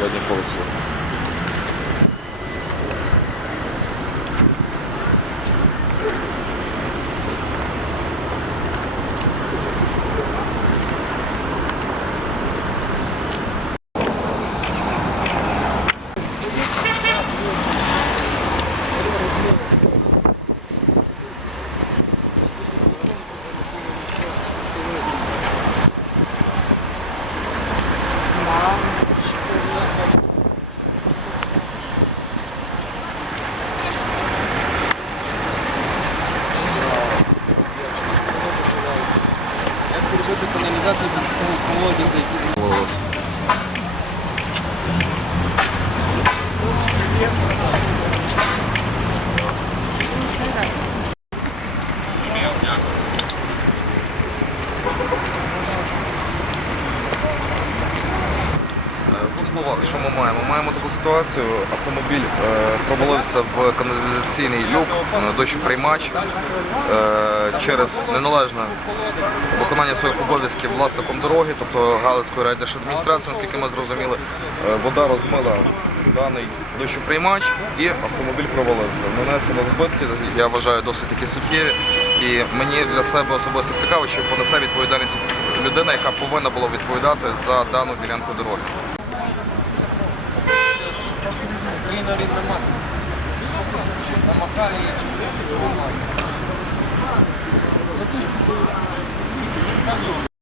задній полосі. Зробити каналізацію без того колодязя, який Провалился. Словах, що ми маємо? Маємо таку ситуацію. Автомобіль е, провалився в каналізаційний люк, е, дощоприймач е, через неналежне виконання своїх обов'язків власником дороги, тобто Галицької райдержадміністрації, наскільки ми зрозуміли, вода розмила даний дощоприймач і автомобіль провалився. Нанесено збитки, я вважаю, досить такі суттєві. І мені для себе особисто цікаво, чи понесе відповідальність людина, яка повинна була відповідати за дану ділянку дороги. Україна рідна мати. Намахає.